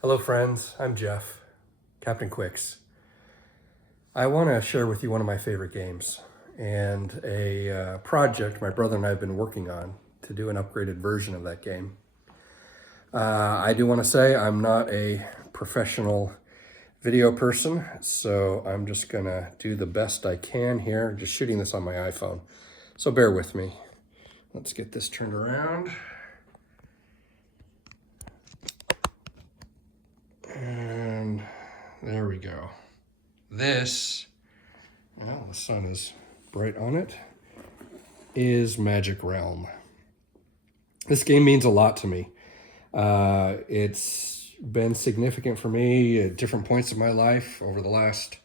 Hello friends, I'm Jeff, Captain Quicks. I want to share with you one of my favorite games and a project my brother and I have been working on to do an upgraded version of that game. I do want to say I'm not a professional video person, so I'm just going to do the best I can here, just shooting this on my iPhone. So bear with me. Let's get this turned around. And there we go. This, well, the sun is bright on it, is Magic Realm. This game means a lot to me. It's been significant for me at different points of my life over the last,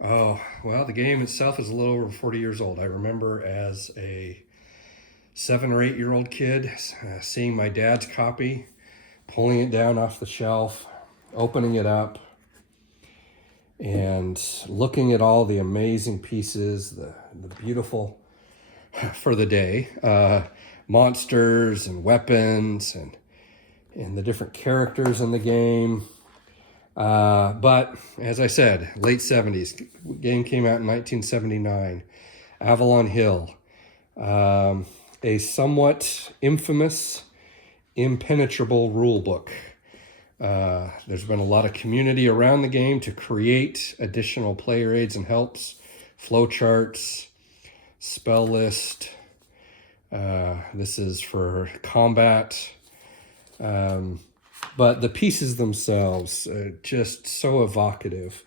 the game itself is a little over 40 years old. I remember as a 7 or 8 year old kid seeing my dad's copy, pulling it down off the shelf, opening it up, and looking at all the amazing pieces, the beautiful, for the day, monsters and weapons and the different characters in the game. But as I said, late 70s, game came out in 1979, Avalon Hill, a somewhat infamous, impenetrable rule book. There's been a lot of community around the game to create additional player aids and helps, flowcharts, spell list. This is for combat. But the pieces themselves are just so evocative.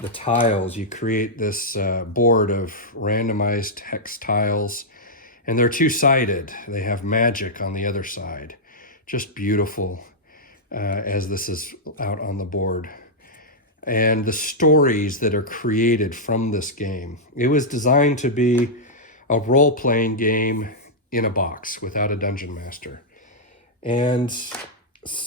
The tiles, you create this board of randomized hex tiles, and they're two-sided. They have magic on the other side. Just beautiful. As this is out on the board. And the stories that are created from this game. It was designed to be a role-playing game in a box without a dungeon master. And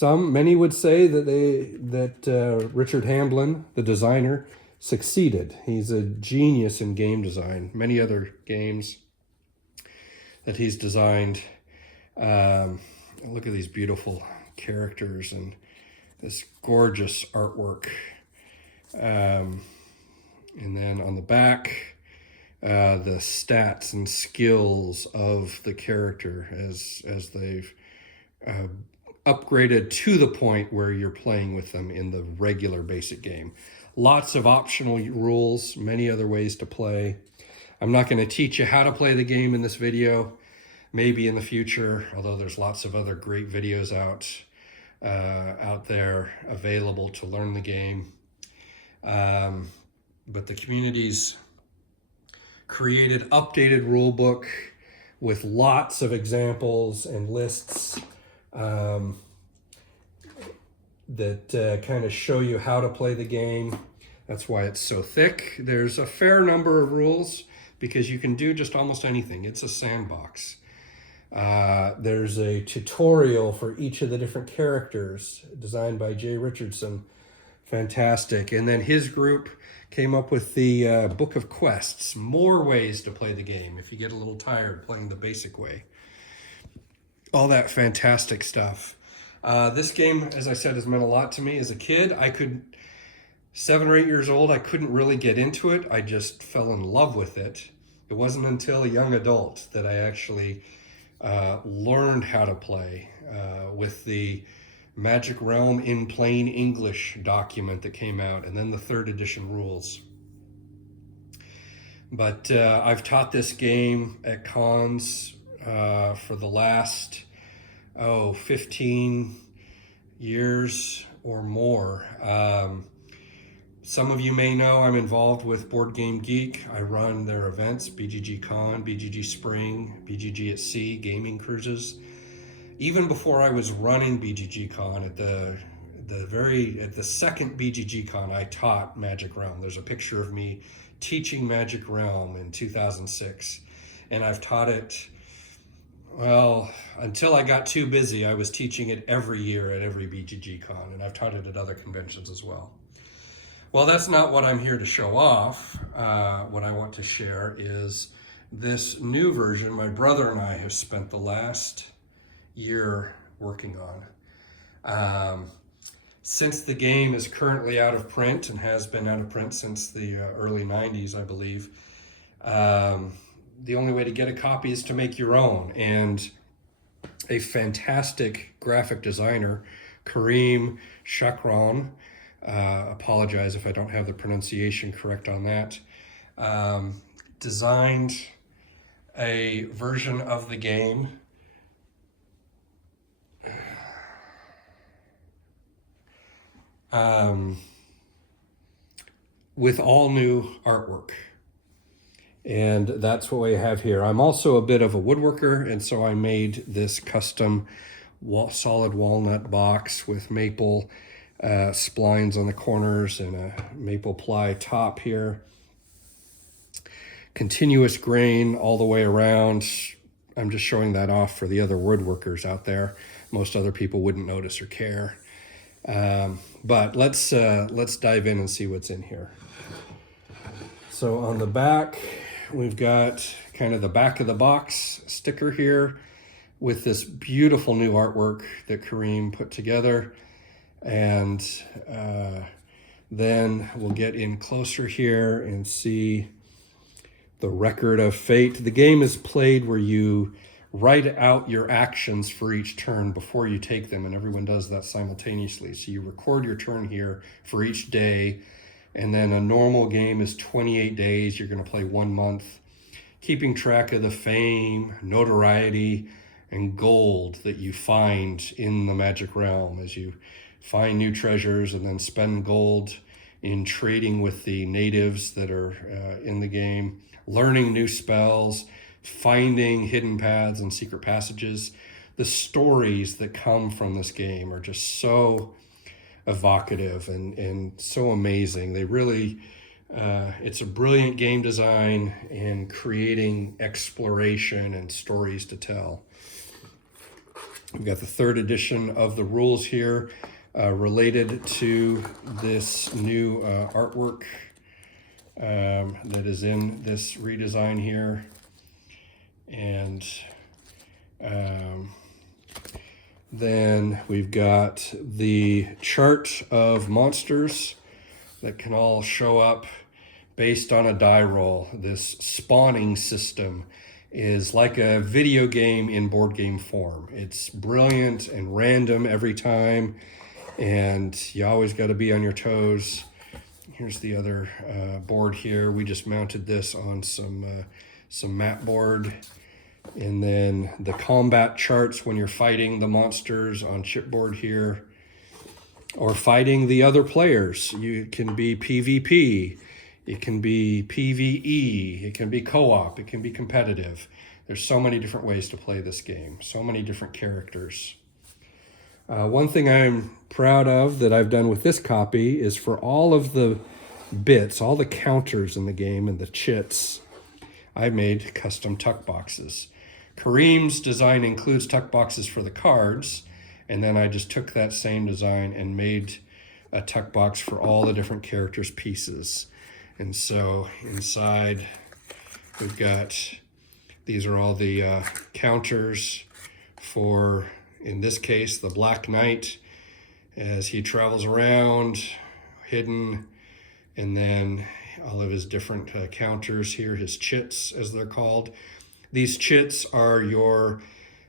many would say that Richard Hamblin, the designer, succeeded. He's a genius in game design. Many other games that he's designed. Look at these beautiful characters and this gorgeous artwork, and then on the back the stats and skills of the character as they've upgraded to the point where you're playing with them in the regular basic game. Lots of optional rules, many other ways to play. I'm not going to teach you how to play the game in this video. Maybe in the future, although there's lots of other great videos out there available to learn the game. But the community's created updated rule book with lots of examples and lists that kind of show you how to play the game. That's why it's so thick. There's a fair number of rules because you can do just almost anything. It's a sandbox. There's a tutorial for each of the different characters designed by Jay Richardson. Fantastic. And then his group came up with the Book of Quests, more ways to play the game if you get a little tired playing the basic way. All that fantastic stuff. This game, as I said, has meant a lot to me as a kid. 7 or 8 years old, I couldn't really get into it. I just fell in love with it. It wasn't until a young adult that I actually learned how to play with the Magic Realm in Plain English document that came out, and then the 3rd edition rules. But I've taught this game at cons for the last 15 years or more. Some of you may know I'm involved with Board Game Geek. I run their events, BGG Con, BGG Spring, BGG at Sea, gaming cruises. Even before I was running BGG Con, at the second BGG Con, I taught Magic Realm. There's a picture of me teaching Magic Realm in 2006, and I've taught it, until I got too busy. I was teaching it every year at every BGG Con, and I've taught it at other conventions as well. Well, that's not what I'm here to show off. What I want to share is this new version my brother and I have spent the last year working on. Since the game is currently out of print and has been out of print since the early 90s, I believe, the only way to get a copy is to make your own. And a fantastic graphic designer, Karim Chakroun, apologize if I don't have the pronunciation correct on that, designed a version of the game with all new artwork. And that's what we have here. I'm also a bit of a woodworker, and so I made this custom solid walnut box with maple splines on the corners and a maple ply top here. Continuous grain all the way around. I'm just showing that off for the other woodworkers out there. Most other people wouldn't notice or care. But let's dive in and see what's in here. So on the back, we've got kind of the back of the box sticker here with this beautiful new artwork that Karim put together. And then we'll get in closer here and see the record of fate. The game is played where you write out your actions for each turn before you take them, and everyone does that simultaneously. So you record your turn here for each day, and then a normal game is 28 days. You're going to play 1 month, keeping track of the fame, notoriety, and gold that you find in the magic realm as you find new treasures and then spend gold in trading with the natives that are in the game, learning new spells, finding hidden paths and secret passages. The stories that come from this game are just so evocative and so amazing. They really, it's a brilliant game design in creating exploration and stories to tell. We've got the 3rd edition of the rules here related to this new artwork that is in this redesign here. And then we've got the chart of monsters that can all show up based on a die roll. This spawning system is like a video game in board game form. It's brilliant and random every time, and you always got to be on your toes. Here's the other board here. We just mounted this on some mat board. And then the combat charts when you're fighting the monsters on chipboard here, or fighting the other players. You can be PvP, it can be PvE, it can be co-op, it can be competitive. There's so many different ways to play this game, so many different characters. One thing I'm proud of that I've done with this copy is for all of the bits, all the counters in the game and the chits, I made custom tuck boxes. Karim's design includes tuck boxes for the cards, and then I just took that same design and made a tuck box for all the different characters' pieces. And so inside we've got, these are all the counters for, in this case, the Black Knight as he travels around, hidden, and then all of his different counters here, his chits as they're called. These chits are your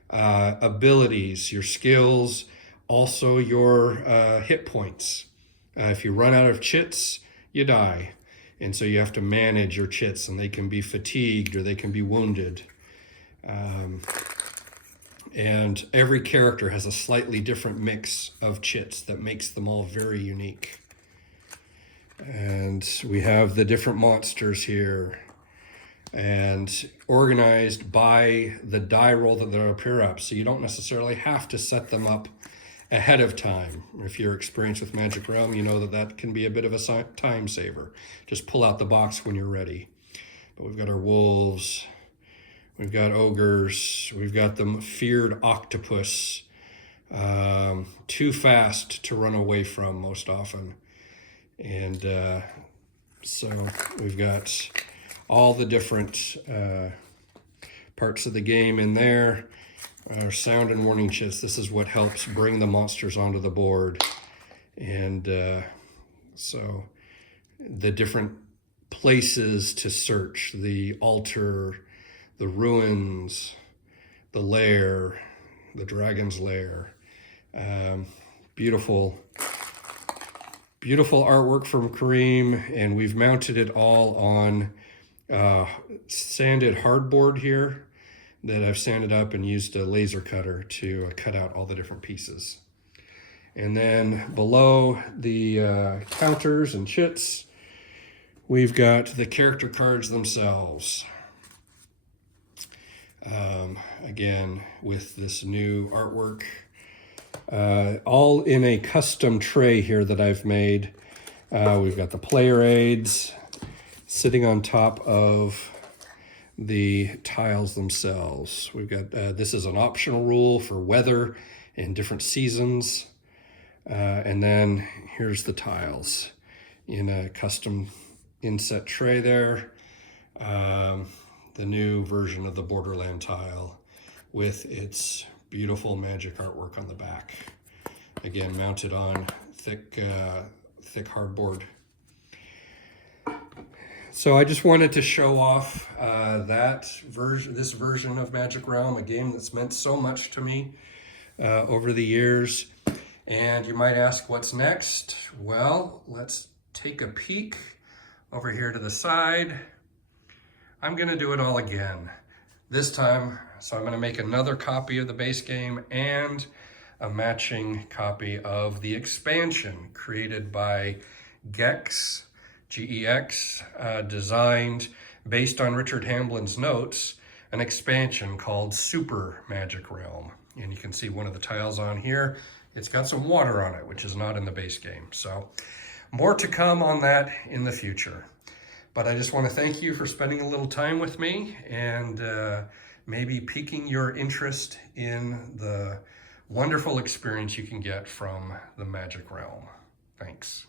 abilities, your skills, also your hit points. If you run out of chits, you die. And so you have to manage your chits, and they can be fatigued or they can be wounded. And every character has a slightly different mix of chits that makes them all very unique. And we have the different monsters here, and organized by the die roll that they'll appear up. So you don't necessarily have to set them up ahead of time. If you're experienced with Magic Realm, you know that that can be a bit of a time saver. Just pull out the box when you're ready. But we've got our wolves, we've got ogres, we've got the feared octopus, too fast to run away from most often. And so we've got all the different parts of the game in there. Our sound and warning chits, this is what helps bring the monsters onto the board. And so the different places to search, the altar, the ruins, the lair, the dragon's lair. Beautiful, beautiful artwork from Karim, and we've mounted it all on sanded hardboard here that I've sanded up and used a laser cutter to cut out all the different pieces. And then below the counters and chits, we've got the character cards themselves. Again, with this new artwork, all in a custom tray here that I've made. We've got the player aids sitting on top of the tiles themselves. We've got, this is an optional rule for weather and different seasons. And then here's the tiles in a custom inset tray there. The new version of the Borderland tile with its beautiful magic artwork on the back. Again, mounted on thick hardboard. So I just wanted to show off this version of Magic Realm, a game that's meant so much to me over the years. And you might ask, what's next? Well, let's take a peek over here to the side. I'm gonna do it all again this time. So I'm gonna make another copy of the base game and a matching copy of the expansion created by Gex, G-E-X, designed based on Richard Hamblin's notes, an expansion called Super Magic Realm. And you can see one of the tiles on here. It's got some water on it, which is not in the base game. So more to come on that in the future. But I just want to thank you for spending a little time with me and maybe piquing your interest in the wonderful experience you can get from the Magic Realm. Thanks.